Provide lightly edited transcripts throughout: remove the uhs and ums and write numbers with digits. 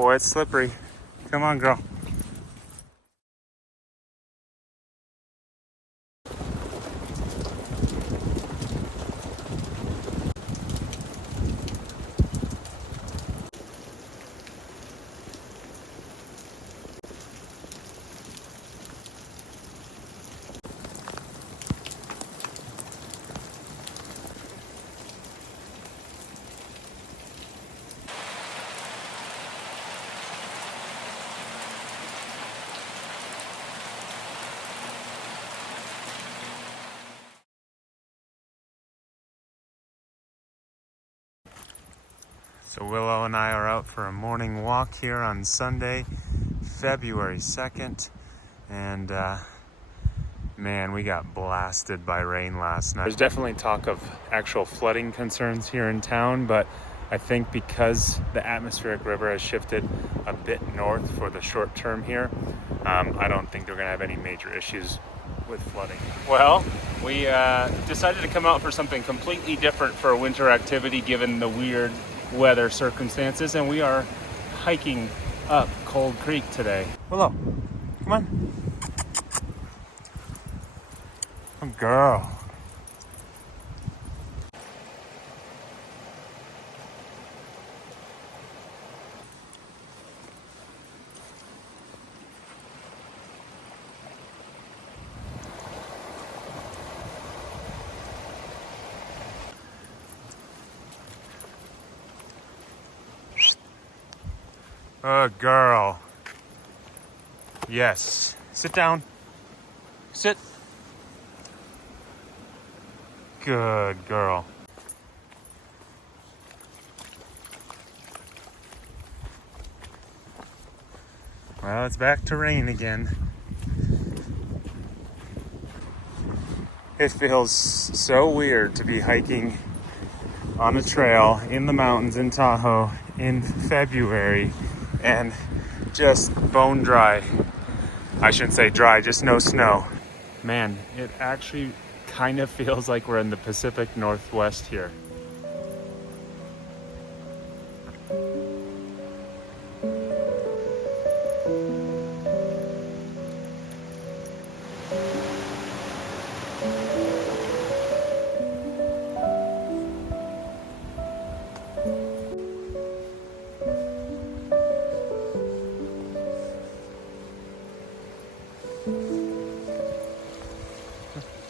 Oh, it's slippery. Come on, girl. So Willow and I are out for a morning walk here on Sunday, February 2nd. And man, we got blasted by rain last night. There's definitely talk of actual flooding concerns here in town, but I think because the atmospheric river has shifted a bit north for the short term here, I don't think they're gonna have any major issues with flooding. Well, we decided to come out for something completely different for a winter activity given the weird weather circumstances, and we are hiking up Cold Creek today. Willow, come on. Oh, girl. Oh, girl. Yes. Sit down. Sit. Good girl. Well, it's back to rain again. It feels so weird to be hiking on a trail in the mountains in Tahoe in February and just bone dry. I shouldn't say dry, just no snow. Man, it actually kind of feels like we're in the Pacific Northwest here.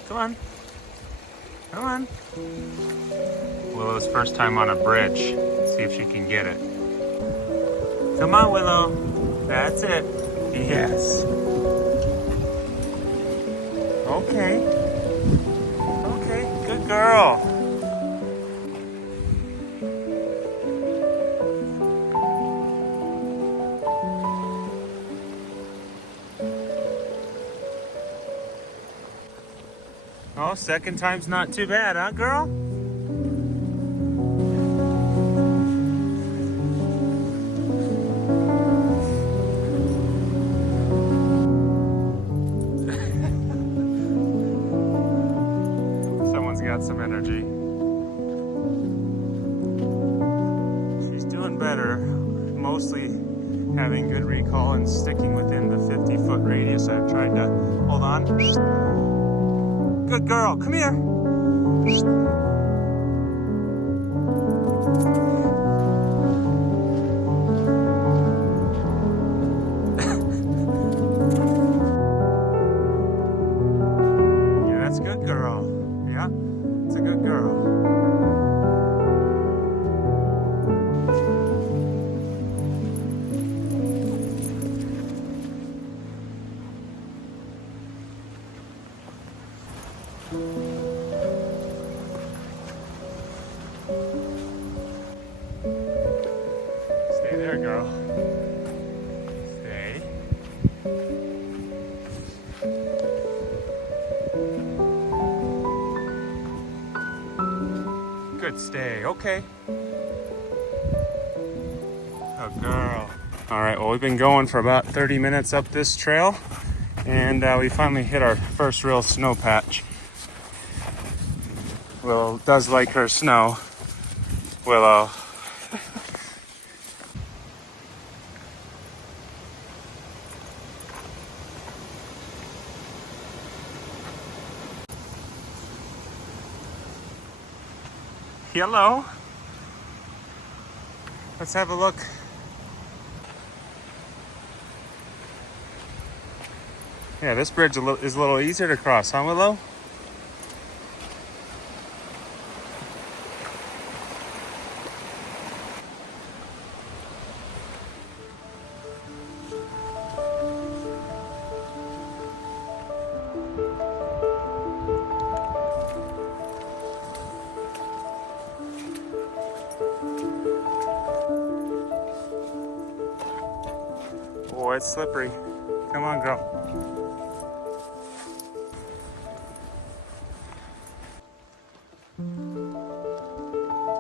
Come on. Come on. Willow's first time on a bridge. Let's see if she can get it. Come on, Willow. That's it. Yes. Okay. Okay, good girl. Oh, second time's not too bad, huh, girl? Someone's got some energy. She's doing better, mostly having good recall and sticking within the 50-foot radius. I've tried to hold on. Good girl, come here. Yeah, that's good girl. Yeah, it's a good girl. Stay there, girl. Stay. Good, stay. Okay. Oh, girl. All right, well, we've been going for about 30 minutes up this trail, and we finally hit our first real snow patch. Willow does like her snow. Willow. Hello. Let's have a look. Yeah, this bridge is a little easier to cross, huh, Willow? Oh, it's slippery. Come on, girl.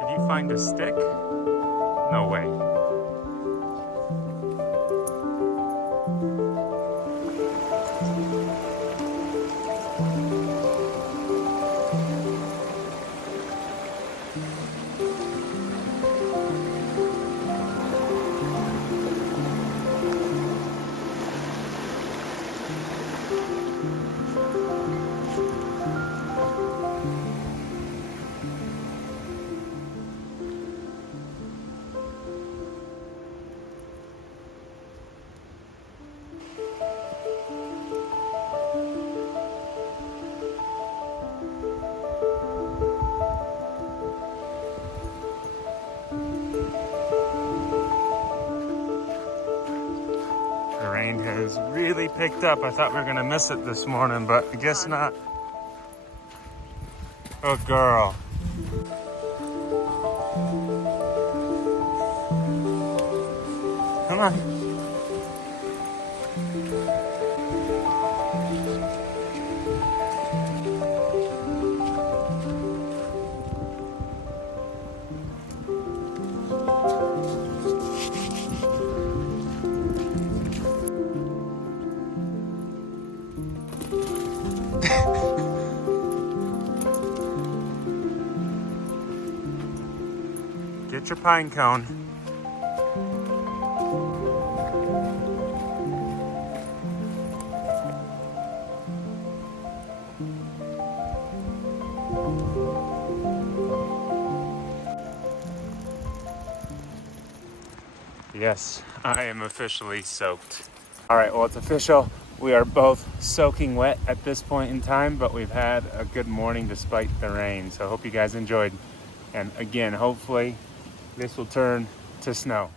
Did you find a stick? No way. The rain has really picked up. I thought we were gonna miss it this morning, but I guess not. Oh, girl. Come on. Get your pine cone. Yes, I am officially soaked. All right, well, it's official. We are both soaking wet at this point in time, but we've had a good morning despite the rain. So I hope you guys enjoyed. And again, hopefully this will turn to snow.